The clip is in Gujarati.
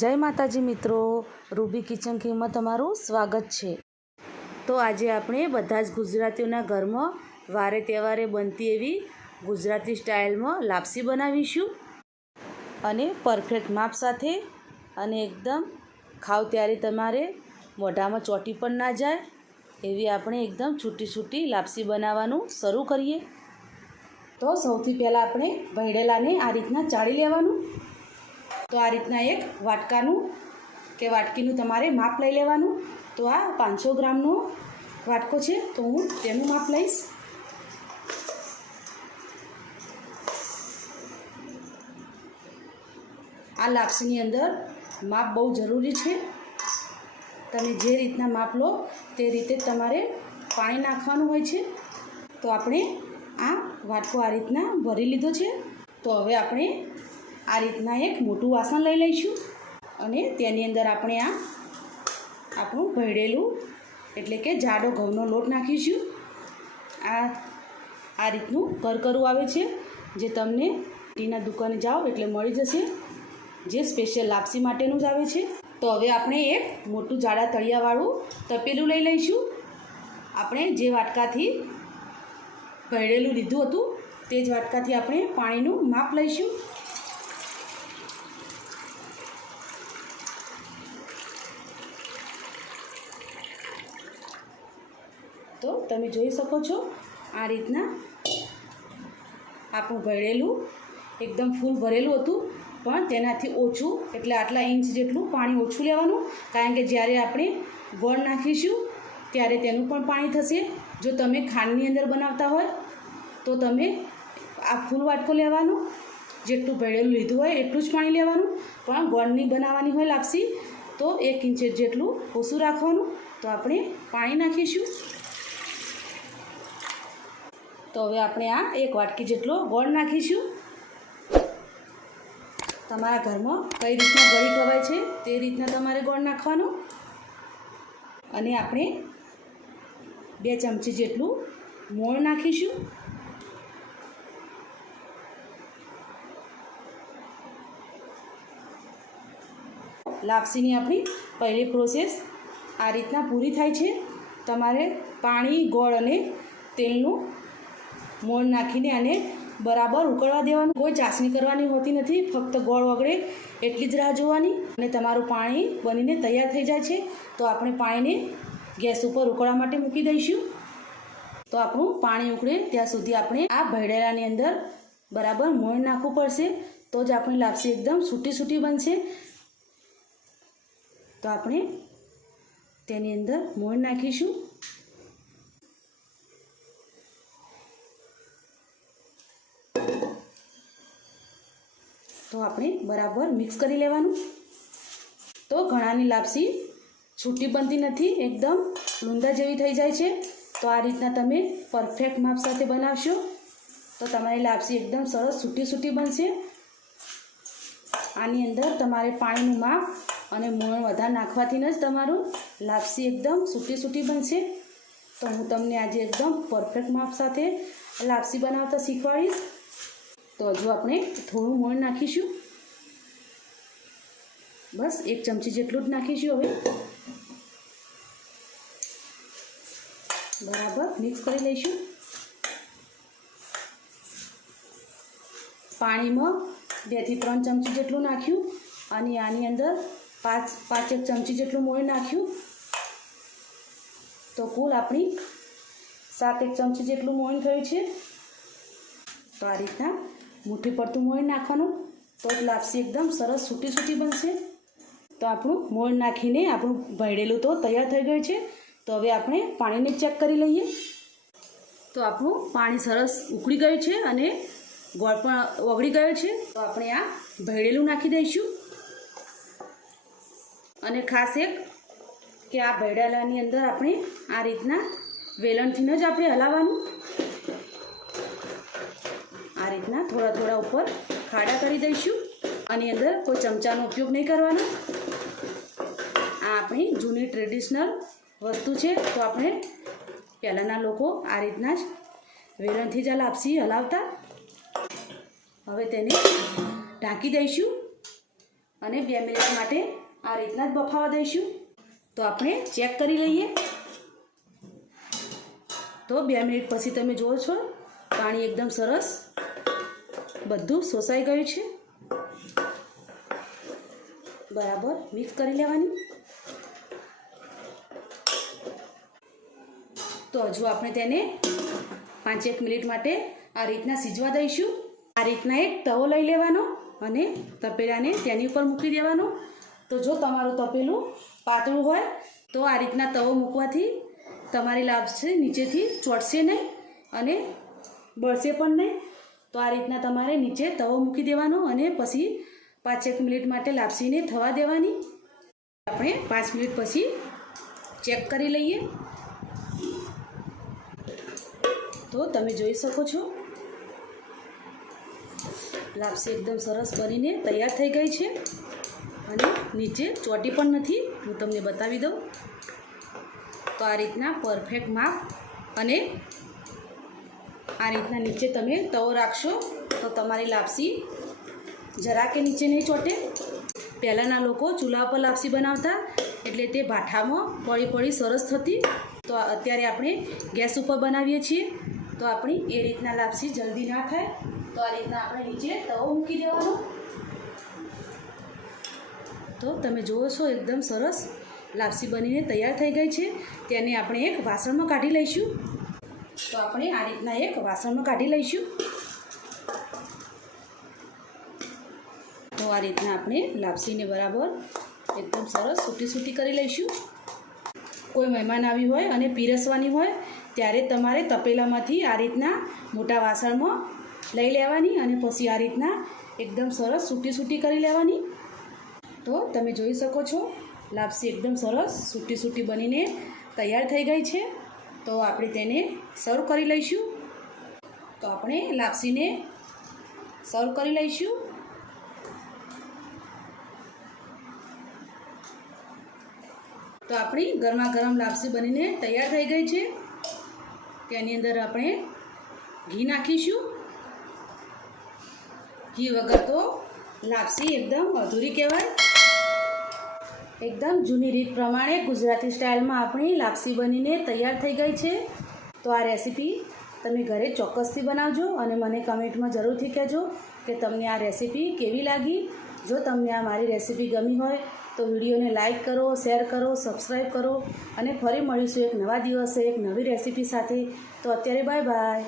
જય માતાજી મિત્રો, રૂબી કિચન કિંગમાં તમારું સ્વાગત છે। તો આજે આપણે બધા જ ગુજરાતીઓના ઘરમાં વારે તહેવારે બનતી એવી ગુજરાતી સ્ટાઇલમાં લાપસી બનાવીશું અને પરફેક્ટ માપ સાથે અને એકદમ ખાવ ત્યારે તમારે મોઢામાં ચોંટી પણ ના જાય એવી આપણે એકદમ છૂટી છૂટી લાપસી બનાવવાનું શરૂ કરીએ। તો સૌથી પહેલાં આપણે ભૈડેલાને આ રીતના ચાળી લેવાનું। તો આ રીતના એક વાટકાનું કે વાટકીનું તમારે માપ લઈ લેવાનું। તો આ 500 ગ્રામનો વાટકો છે, તો હું તેનું માપ લઈશ। આ લાપસીની અંદર માપ બહુ જરૂરી છે। તમે જે રીતના માપ લો તે રીતે તમારે પાણી નાખવાનું હોય છે। તો આપણે આ વાટકો આ રીતના ભરી લીધો છે। તો હવે આપણે આ રીતના એક મોટું વાસણ લઈ લઈશું અને તેની અંદર આપણે આપણું ભેળેલું એટલે કે જાડો ઘઉંનો લોટ નાખીશું। આ રીતનું કરકરું આવે છે, જે તમને ટીના દુકાને જાઓ એટલે મળી જશે, જે સ્પેશિયલ લાપસી માટેનું જ આવે છે। તો હવે આપણે એક મોટું જાડા તળિયાવાળું તપેલું લઈ લઈશું। આપણે જે વાટકાથી ભેળેલું લીધું હતું તે જ વાટકાથી આપણે પાણીનું માપ લઈશું। તો તમે જોઈ શકો છો આ રીતના આપણું ભરેલું એકદમ ફૂલ ભરેલું હતું, પણ તેનાથી ઓછું એટલે આટલા ઇંચ જેટલું પાણી ઓછું લેવાનું, કારણ કે જ્યારે આપણે ગોળ નાખીશું ત્યારે તેનું પણ પાણી થશે। જો તમે ખાંડની અંદર બનાવતા હોય તો તમે આ ફૂલ વાટકો લેવાનો, જેટલું ભરેલું લીધું હોય એટલું જ પાણી લેવાનું, પણ ગોળની બનાવવાની હોય લાપસી તો 1 ઇંચ જેટલું ઓછું રાખવાનું। તો આપણે પાણી નાખીશું। તો હવે આપણે આ 1 વાટકી જેટલો ગોળ નાખીશું। તમારા ઘરમાં કઈ રીતના ગળી ખવાય છે તે રીતના તમારે ગોળ નાખવાનો। અને આપણે 2 ચમચી જેટલું મોણ નાખીશું। લાપસીની આપણી પહેલી પ્રોસેસ આ રીતના પૂરી થાય છે। તમારે પાણી, ગોળ અને તેલનું મોણ નાખીને આને બરાબર ઉકળવા દેવાનું। કોઈ ચાસણી કરવાની હોતી નથી, ફક્ત ગોળ ઓગળે એટલી જ રાહ જોવાની અને તમારું પાણી બનીને તૈયાર થઈ જાય છે। તો આપણે પાણીને ગેસ ઉપર ઉકળવા માટે મૂકી દઈશું। તો આપણું પાણી ઉકળે ત્યાં સુધી આપણે આ ભેળેલાની અંદર બરાબર મોણ નાખવું પડશે, તો જ આપણી લાપસી એકદમ છૂટી છૂટી બનશે। તો આપણે તેની અંદર મોણ નાખીશું। તો આપણે બરાબર મિક્સ કરી લેવાનું। તો ઘણાની લાપસી છૂટી બનતી નથી, એકદમ લૂંદા જેવી થઈ જાય છે। તો આ રીતના તમે પરફેક્ટ માપ સાથે બનાવશો તો તમારી લાપસી એકદમ સરસ છૂટી છૂટી બનશે। આની અંદર તમારે પાણીનું માપ અને મોણ વધારે નાખવાથી જ તમારું લાપસી એકદમ છૂટી છૂટી બનશે। તો હું તમને આજે એકદમ પરફેક્ટ માપ સાથે લાપસી બનાવતા શીખવાડીશ। તો હજુ આપણે થોડું મોણ નાખીશું, બસ 1 ચમચી જેટલું જ નાખીશું। હવે બરાબર મિક્સ કરી લઈશું। પાણીમાં 2 થી 3 ચમચી જેટલું નાખ્યું અને આની અંદર 5 ચમચી જેટલું મોણ નાખ્યું। તો કુલ આપણી 7 ચમચી જેટલું મોણ થયું છે। તો આ રીતના મુઠ્ઠી પડતું મોણ નાખવાનું, તો જ લાપસી એકદમ સરસ છૂટી છૂટી બનશે। તો આપણું મોણ નાખીને આપણું ભરેલું તો તૈયાર થઈ ગયું છે। તો હવે આપણે પાણીને ચેક કરી લઈએ। તો આપણું પાણી સરસ ઉકળી ગયું છે અને ગોળ પણ ઓગળી ગયો છે। તો આપણે આ ભરેલું નાખી દઈશું અને ખાસ એક કે આ ભરેલાની અંદર આપણે આ રીતના વેલણથી જ આપણે હલાવવાનું। આ રીતના થોડા થોડા ઉપર ખાડા કરી દઈશું। આની અંદર કોઈ ચમચાનો ઉપયોગ નહીં કરવાનો। આ આપણી જૂની ટ્રેડિશનલ વસ્તુ છે। તો આપણે પહેલાંના લોકો આ રીતના જ વેલણથી જ આ લાપસી હલાવતા। હવે તેને ઢાંકી દઈશું અને 2 મિનિટ માટે આ રીતના જ બફાવા દઈશું. તો આપણે ચેક કરી લઈએ. તો 2 મિનિટ પછી તમે જુઓ છો પાણી એકદમ સરસ બધું શોષાઈ ગયું છે. બરાબર મિક્સ કરી લેવાની. તો હજુ આપણે તેને 5-1 મિનિટ માટે આ રીતના સિજવા દઈશું. આ રીતના એક તવો લઈ લેવાનો અને તપેલાને તેની ઉપર મૂકી દેવાનો. તો જો તમારું તપેલું પાતળું હોય તો આ રીતના તવો મૂકવાથી તમારી લાપસી નીચેથી ચોટશે નહીં અને બળશે પણ નહીં. તો આ રીતના તમારે નીચે તવો મૂકી દેવાનો અને પછી 5-1 મિનિટ માટે લાપસીને થવા દેવાની. આપણે 5 મિનિટ પછી ચેક કરી લઈએ. તો તમે જોઈ શકો છો લાપસી એકદમ સરસ બનીને તૈયાર થઈ ગઈ છે અને નીચે ચોટી પણ નથી. હું તમને બતાવી દઉં. તો આ રીતના પરફેક્ટ માપ અને આ રીતના નીચે તમે તવો રાખશો તો તમારી લાપસી જરા કે નીચે નહીં ચોટે. પહેલાંના લોકો ચૂલા પર લાપસી બનાવતા એટલે તે ભાઠામાં પડી સરસ થતી. તો અત્યારે આપણે ગેસ ઉપર બનાવીએ છીએ તો આપણી એ રીતના લાપસી જલ્દી ના થાય. તો આ રીતના આપણે નીચે તવો મૂકી દેવાનો. તો તમે જુઓ છો એકદમ સરસ લાપસી બનીને તૈયાર થઈ ગઈ છે. તેને આપણે એક વાસણમાં કાઢી લઈશું. તો આપણે આ રીતના એક વાસણમાં કાઢી લઈશું. તો આ રીતના આપણે લાપસીને બરાબર એકદમ સરસ સૂટી કરી લઈશું. કોઈ મહેમાન આવી હોય અને પીરસવાની હોય ત્યારે તમારે તપેલામાંથી આ રીતના મોટા વાસણમાં લઈ લેવાની અને પછી આ રીતના એકદમ સરસ સૂટી કરી લેવાની. તો તમે જોઈ શકો છો લાપસી એકદમ સરસ સૂટી બનીને તૈયાર થઈ ગઈ છે. તો આપણે તેને સર્વ કરી લઈશું. તો આપણે લાપસીને સર્વ કરી લઈશું. તો આપણી ગરમા ગરમ લાપસી બનીને તૈયાર થઈ ગઈ છે. તેની અંદર આપણે ઘી નાખીશું. ઘી વગર તો લાપસી એકદમ અધૂરી કહેવાય. એકદમ જૂની રીત પ્રમાણે ગુજરાતી સ્ટાઇલમાં આપણી લાપસી બનીને તૈયાર થઈ ગઈ છે. તો આ રેસીપી તમે ઘરે ચોક્કસથી બનાવજો અને મને કમેન્ટમાં જરૂરથી કહેજો કે તમને આ રેસીપી કેવી લાગી. જો તમને આ મારી રેસીપી ગમી હોય તો વિડીયોને લાઇક કરો, શેર કરો, સબસ્ક્રાઈબ કરો અને ફરી મળીશું એક નવા દિવસે એક નવી રેસીપી સાથે. તો અત્યારે બાય બાય.